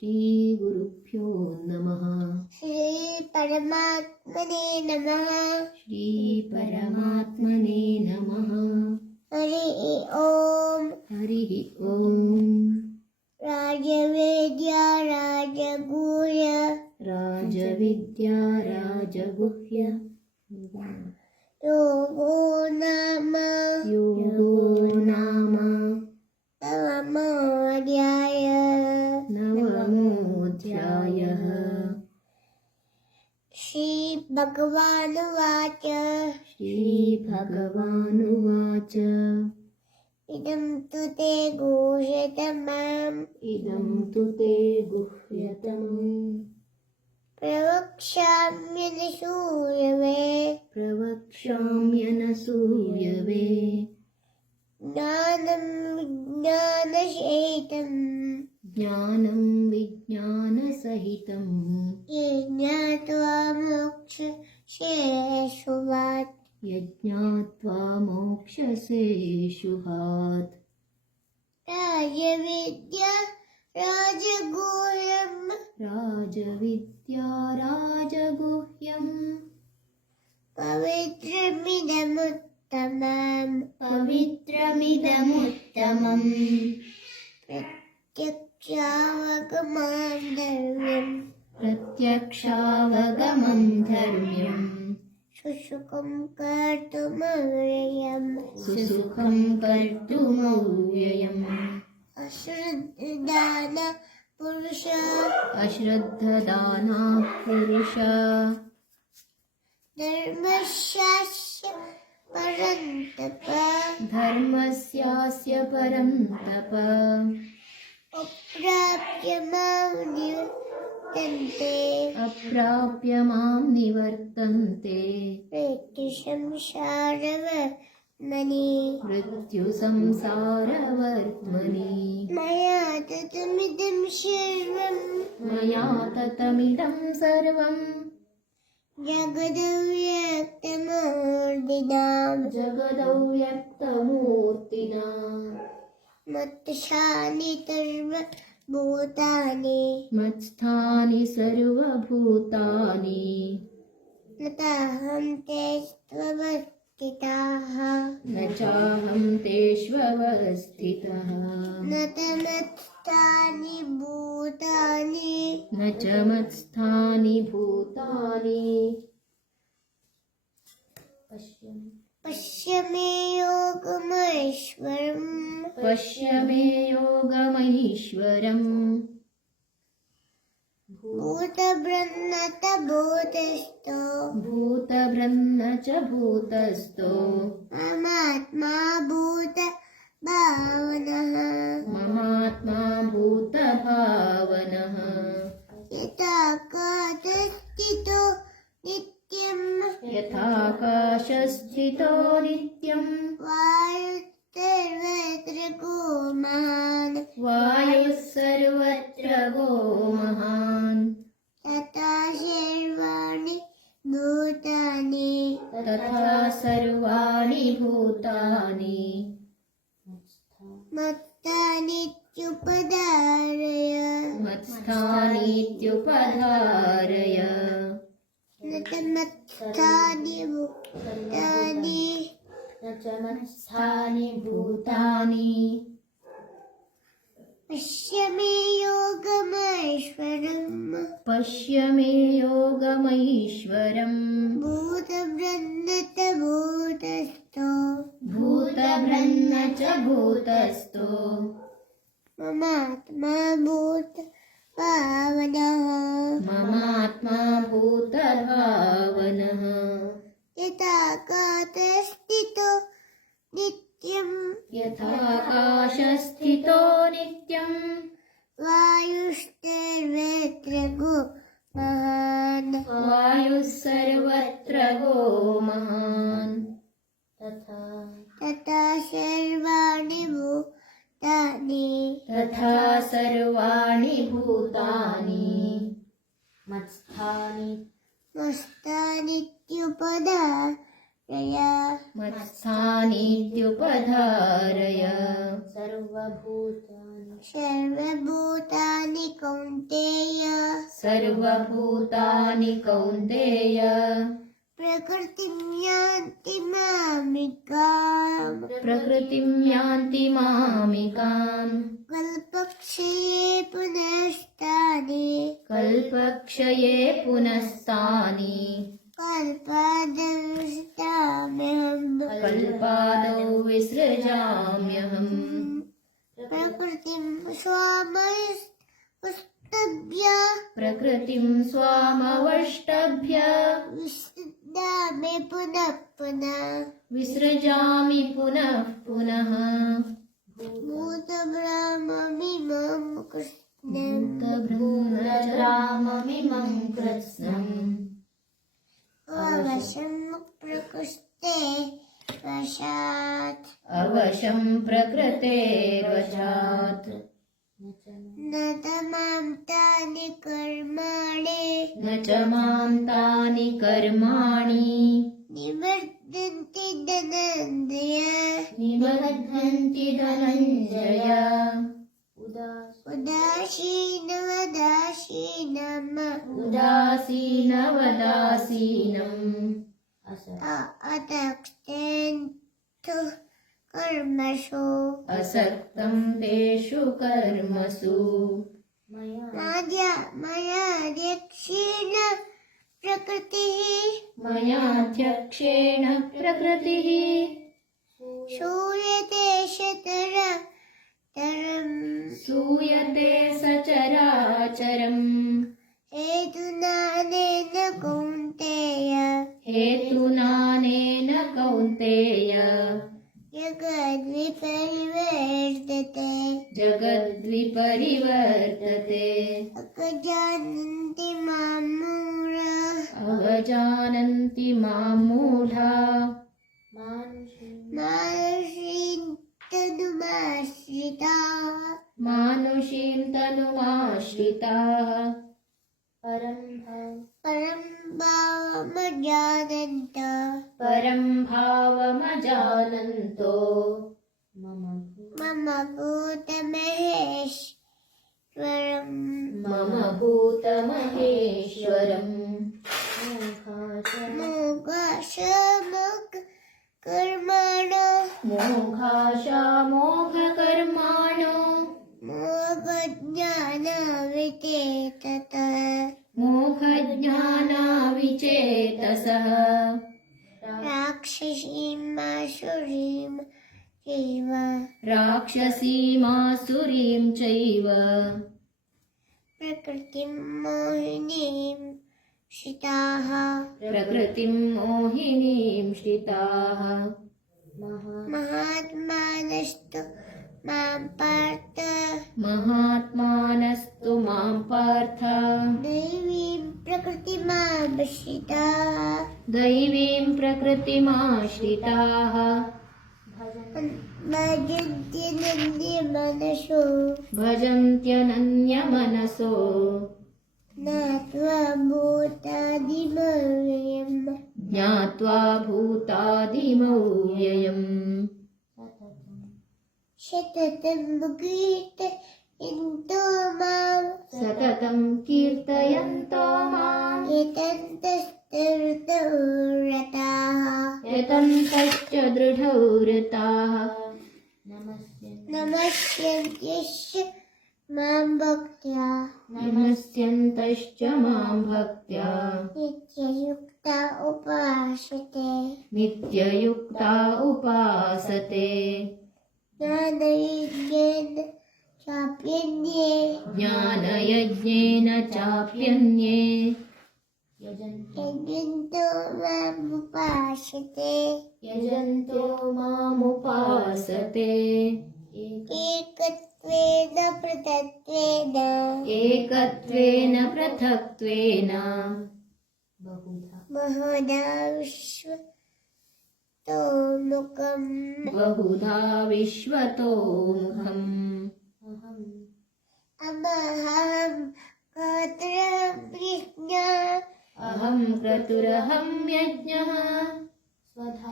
ಶ್ರೀ ಗುರುಭ್ಯೋ ನಮಃ. ಶ್ರೀ ಪರಮಾತ್ಮನೇ ನಮಃ. ಶ್ರೀ ಪರಮಾತ್ಮನೇ ನಮಃ. ಹರಿ ಓಂ. ಹರಿ ಓಂ. ರಾಜವೇದ್ಯ ರಾಜಗುಹ್ಯ ರಾಜವಿದ್ಯಾ ರಾಜಗುಹ್ಯ ಯೋಗೋ ನಾಮ ಯೋಗೋ ನಾಮ ನವಮೋऽಧ್ಯಾಯ. ನವಮೋऽಧ್ಯಾಯಃ. ಶ್ರೀ ಭಗವಾನುವಾಚ. ಶ್ರೀ ಭಗವಾನುವಾಚ. ಇದಂ ತು ತೇ ಗುಹ್ಯತಮಂ ಇದಂ ತು ತೇ ಗುಹ್ಯತಮಂ ಪ್ರವಕ್ಷ್ಯಾಮ್ಯನಸೂಯವೆ. ಪ್ರವಕ್ಷ್ಯಾಮ್ಯನಸೂಯವೆ. ಜ್ಞಾನಂ ವಿಜ್ಞಾನಸಹಿತಂ ಜ್ಞಾನಂ ವಿಜ್ಞಾನಸಹಿತಂ ಯಜ್ಞಾತ್ವಾ ಮೋಕ್ಷಶೇಷುವಾತ್. ಯಜ್ಞಾತ್ವಾ ಮೋಕ್ಷಸೇ ಶುಭಾತ್. ರಾಜವಿದ್ಯಾ ರಾಜಗುಹ್ಯಂ ರಾಜವಿದ್ಯಾ ರಾಜಗುಹ್ಯಂ ಪವಿತ್ರಮಿದಮುತ್ತಮಂ ಪವಿತ್ರಮಿದಮುತ್ತಮಂ ಪ್ರತ್ಯಕ್ಷಾವಗಮಂ ಧರ್ಮ್ಯಂ ಪ್ರತ್ಯಕ್ಷಾವಗಮಂ ಧರ್ಮ್ಯಂ ಸುಸುಖಂ ಕರ್ತುಮವ್ಯಯಂ ಸುಸುಖಂ ಕರ್ತುಮವ್ಯಯಂ. ಅಶ್ರದ್ಧಾನ ಪುರುಷ ಅಶ್ರದ್ಧದಾನಃ ಪುರುಷ ಧರ್ಮಶಾಸ್ತ್ರ ಪರಂತಪ. ಧರ್ಮಸ್ಯಾಸ್ಯ ಪರಂ ತಪ. ಅಪ್ರಾಪ್ಯ ಮಾಂ ನಿವರ್ತಂತೆ ಅಪ್ರಾಪ್ಯ ಮಾಂ ನಿವರ್ತಂತೆ ಮೃತ್ಯು ಸಂಸಾರವರ್ತ್ಮನಿ. ಮೃತ್ಯು ಸಂಸಾರವರ್ತ್ಮನಿ. ಮಯಾ ತತಮಿದಂ ಸರ್ವಂ ಮಯಾ ತತಮಿದಂ ಸರ್ವಂ ಜಗದವ್ಯಕ್ತಮೂರ್ತಿನಾ ಜಗದವ್ಯಕ್ತಮೂರ್ತಿನಾ ಮತ್ತಶಾನಿ ಸರ್ವಭೂತಾನಿ ಮತ್ಸ್ಥಾನಿ ಸರ್ವಭೂತಾನಿ ನತಾಹಂ ತೇಷ್ವವಸ್ಥಿತಃ ನ ಚಾಹಂ ತೇಷ್ವವಸ್ಥಿತಃ ನ ತಮತ್ಸ್ಥಾನಿ ಭೂತಾನಿ ನ ಚ ಮತ್ಸ್ಥಾನಿ ಭೂತಾನಿ. ಪಶ್ಯ ಮೇ ಯೋಗಮೈಶ್ವರಂ ಪಶ್ಯ ಮೇ ಯೋಗಮೈಶ್ವರಂ. ಭೂತಬೃನ್ನತ ಭೂತಸ್ಥೋ ಭೂತಭೃನ್ನ ಚ ಭೂತಸ್ಥೋ ಮಮಾತ್ಮ ಭೂತ ಭಾವನಃ. ಮಮಾತ್ಮಾ ಭೂತಭಾವನಃ. ಯಥಾಕಾಶಸ್ಥಿತೋ ನಿತ್ಯಂ ಯಥಾಕಾಶಸ್ಥಿತೋ ನಿತ್ಯಂ ವಾಯುಸ್ತರ್ವತ್ರ ಗೋಮಾನ್ ವಾಯುಃ ಸರ್ವತ್ರ ಗೋ ಮಹಾನ್. ತಥಾ ಸರ್ವಾಣಿ ಭೂತಾನಿ ತಥಾ ಸರ್ವಾಣಿ ಭೂತಾನಿ ಮತ್ತಾನಿತ್ಯುಪಧಾರಯ. ಮತ್ಸ್ಥಾನೀತ್ಯುಪಧಾರಯ. ನ ತಮತ್ಸ್ಥಾನಿ ಭೂತಾನಿ ನ ಚ ಮತ್ಸ್ಥಾನಿ ಭೂತಾನಿ. ಪಶ್ಯ ಮೇ ಯೋಗಮೈಶ್ವರಂ ಪಶ್ಯ ಮೇ ಯೋಗಮೈಶ್ವರಂ. ಭೂತಬೃನ್ನತ ಭೂತಸ್ಥೋ ಭೂತಭೃನ್ನ ಚ ಭೂತಸ್ಥೋ ಮಮಾತ್ಮ ಭೂತ ಭಾವನಃ. ಮಮಾತ್ಮಾ ಭೂತಭಾವನಃ. ಯಥಾಕಾಶಸ್ಥಿತೋ ನಿತ್ಯಂ ಯಥಾಕಾಶಸ್ಥಿತೋ ನಿತ್ಯಂ ವಾಯುಸ್ತರ್ವತ್ರ ಗೋ ಮಹಾನ್. ವಾಯುಃ ಸರ್ವತ್ರ ಗೋ ಮಹಾನ್. ತಥಾ ಸರ್ವಾಣಿ ಭೂತಾನಿ ತಥಾ ಸರ್ವಾಣಿ ಭೂತಾನಿ ಮತ್ಸ್ಥಾನಿ ಮಸ್ತಾನಿತ್ಯುಪಧಾರಯ. जय मत्स्थानीत्युपधारय सर्वभूतानि कौन्तेय सर्वभूतानि कौन्तेय प्रकृतिं यान्ति मामिकाम् प्रकृतिं यान्ति मामिकाम् कल्पक्षये पुनस्तानि कल्पक्षये पुनस्तानि कल्पादविष्टाम्यहम् कल्पादौ विसृजाम्यहम् प्रकृतिं स्वामस्तभ्य प्रकृतिं स्वामवष्टभ्य विसृजामि पुनः पुनः विसृजामि पुनः पुनः भूतब्रह्ममिमं कृष्णम् भूतभ्रूतग्राममिमं कृत्स्नम् अवशं प्रकृष्टे वशात् अवशं प्रकृतेर्वशात् न तमां तानि कर्माणि न च मां तानि कर्माणि निवर्तन्ति धनञ्जय निबध्नन्ति धनञ्जय उदासीनवदासीनम् अतक्तेन्तु कर्मसु असक्तं तेषु कर्मसु मयाध्यक्षेण प्रकृतिः मयाध्यक्षेण प्रकृतिः श्रूयते सूयते सचराचरम् हेतुनानेन कौन्तेय हेतुनानेन कौन्तेय जगद्विपरिवर्तते अजानन्ति मां मूढाः अवजानन्ति मां मूढा मानुषीं तनुमाश्रिताः परं भावमजानन्तो मम भूतमहेश्वरम् मोघाशामोघकर्माणो मोघज्ञानाविचेतसः राक्षसीमासुरीं चैव प्रकृतिं मोहिनीं शिताः प्रकृतिं मोहिनीं श्रिताः महात्मानस्तु मां पार्थ महात्मानस्तु मां पार्थ दैवीं प्रकृतिमाश्रिताः दैवीं प्रकृतिमाश्रिताः भजन्त्यनन्यमनसो ज्ञात्वा भूतादिमव्ययम् सततं कीर्तयन्तो माम् यतन्तश्च दृढौ रताः नमस्यन्त्यश्च मां भक्त्या नमस्यन्तश्च मां भक्त्या नित्ययुक्ता उपासते नित्ययुक्ता उपासते ज्ञानयज्ञेन चाप्यन्ये ज्ञानयज्ञेन चाप्यन्ये यजन्तो मामुपासते यजन्तो मामुपासते एकत्वेन पृथक्त्वेन एकत्वेन पृथक्त्वेन बहुधा विश्वतोमुखम् बहुधा विश्वतोमुखम् अहं क्रतुरहं अहं क्रतुरहं यज्ञः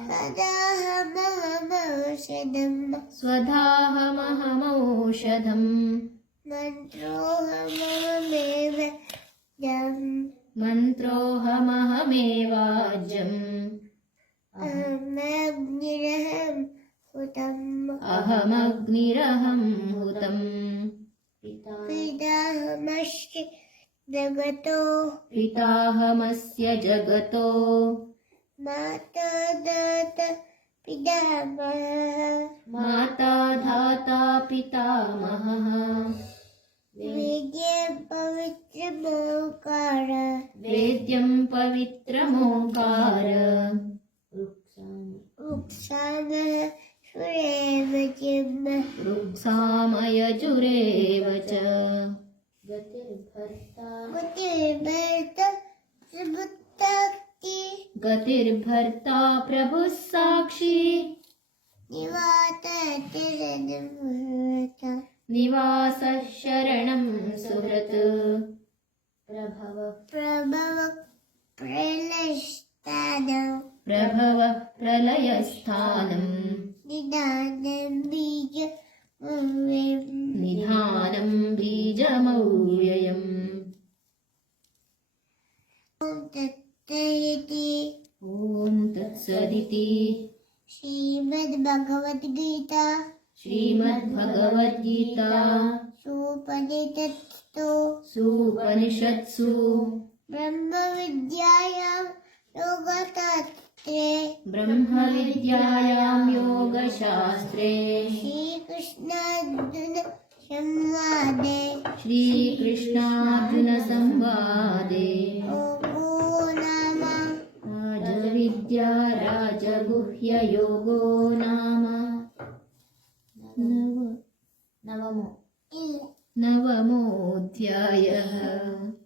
स्वधाहमहमौषधम् मन्त्रोऽहमहमेवाज्यम् अहमग्निरहं हुतम् पिताहमस्य जगतो माता धाता पितामहः वेद्यं पवित्रमोङ्कार ऋक्सामयजुरेव च गतिर्भर्ता प्रभुः साक्षी निवासः शरणं सुहृत् प्रभवः प्रलयस्थानम् निधानं बीजमव्ययम् ॐ तत्सदिति श्रीमद्भगवद्गीता सुपनिषत्सु ब्रह्मविद्यायां योगशास्त्रे श्रीकृष्णार्जुनसंवादे राजविद्या राजगुह्ययोगो नाम नवमोऽध्यायः।